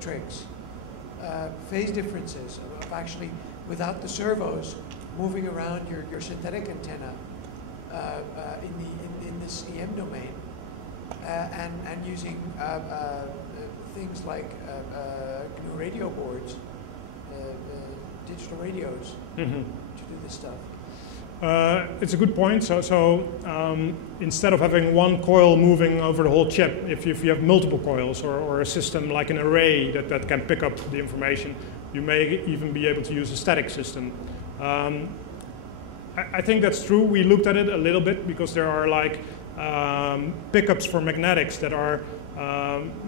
tricks, phase differences of actually, without the servos, moving around your synthetic antenna in this EM domain, and using things like radio boards, digital radios, to do this stuff. It's a good point. So instead of having one coil moving over the whole chip, if you have multiple coils or a system like an array that can pick up the information, you may even be able to use a static system. I think that's true. We looked at it a little bit because there are like pickups for magnetics that are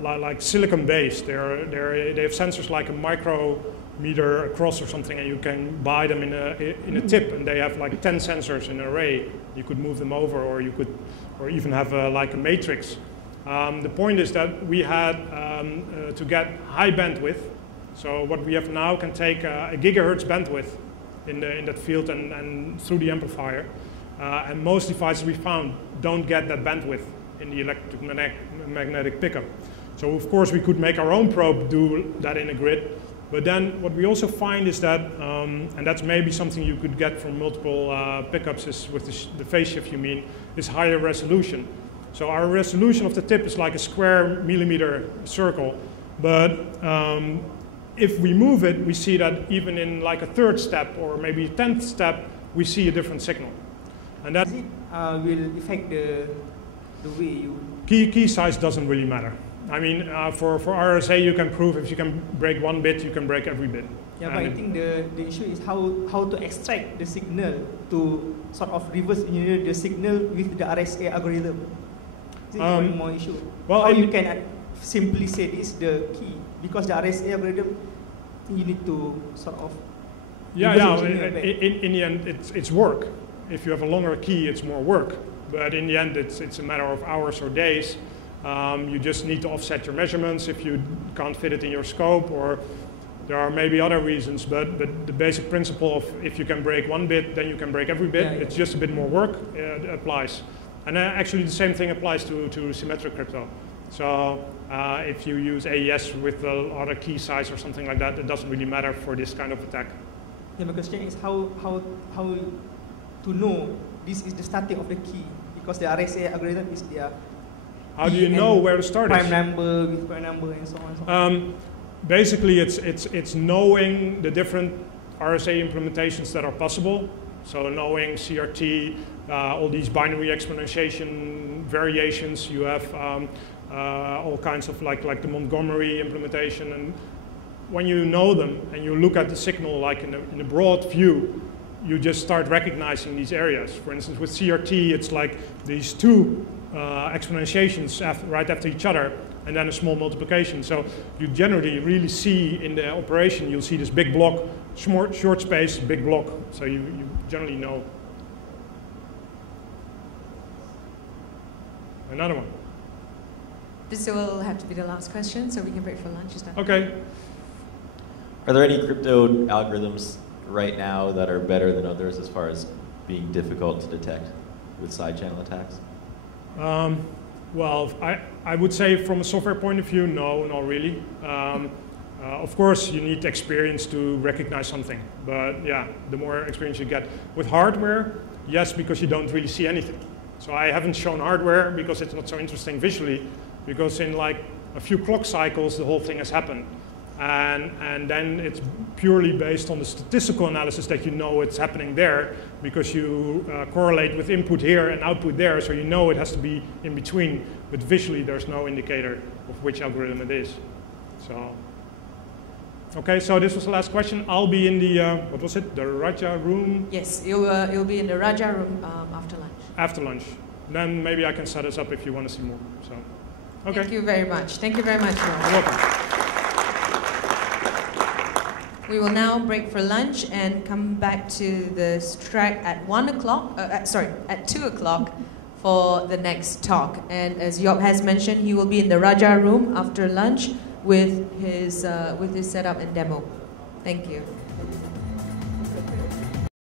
like silicon based. They have sensors like a micrometer across or something, and you can buy them in a tip, and they have like 10 sensors in an array. You could move them over, or you could, or even have like a matrix. The point is that we had to get high bandwidth. So what we have now can take a gigahertz bandwidth in that field and through the amplifier. And most devices we found don't get that bandwidth in the electromagnetic pickup. So of course we could make our own probe do that in a grid. But then what we also find is that, and that's maybe something you could get from multiple pickups is with the phase shift you mean, is higher resolution. So our resolution of the tip is like a square millimeter circle. But if we move it, we see that even in like a third step or maybe a 10th step, we see a different signal. And that will affect the way you... Key size doesn't really matter. I mean, for RSA, you can prove if you can break one bit, you can break every bit. Yeah, but I think the issue is how to extract the signal to sort of reverse engineer the signal with the RSA algorithm. This is one more issue. Well, how you can simply say this is the key, because the RSA algorithm, you need to sort of... Yeah. In the end, it's work. If you have a longer key, it's more work. But in the end, it's a matter of hours or days. You just need to offset your measurements if you can't fit it in your scope, or there are maybe other reasons, but the basic principle of if you can break one bit, then you can break every bit. Yeah. It's just a bit more work, applies. And actually the same thing applies to symmetric crypto. So if you use AES with the other key size or something like that, it doesn't really matter for this kind of attack. Yeah, my question is how to know this is the starting of the key, because the RSA algorithm is there. How do you know where to start? Prime number with prime number and so on. And so on. Basically, it's knowing the different RSA implementations that are possible. So knowing CRT, all these binary exponentiation variations. You have all kinds of like the Montgomery implementation, and when you know them and you look at the signal like in a broad view, you just start recognizing these areas. For instance, with CRT, it's like these two exponentiations right after each other, and then a small multiplication. So you generally really see in the operation, you'll see this big block, short space, big block. So you generally know. Another one. This will have to be the last question, so we can break for lunch. Is that okay? Are there any crypto algorithms right now that are better than others as far as being difficult to detect with side channel attacks? Well, I would say from a software point of view, no, not really. Of course, you need experience to recognize something, but yeah, the more experience you get. With hardware, yes, because you don't really see anything. So I haven't shown hardware because it's not so interesting visually, because in like a few clock cycles, the whole thing has happened. And then it's purely based on the statistical analysis that you know it's happening there, because you correlate with input here and output there, so you know it has to be in between. But visually, there's no indicator of which algorithm it is. So, okay, so this was the last question. I'll be in the, what was it, the Raja room? Yes, you'll be in the Raja room after lunch. After lunch. Then maybe I can set us up if you want to see more. So, okay. Thank you very much. Thank you very much. You're welcome. We will now break for lunch and come back to the track at 1 o'clock, at 2 o'clock for the next talk. And as Job has mentioned, he will be in the Raja room after lunch with his setup and demo. Thank you.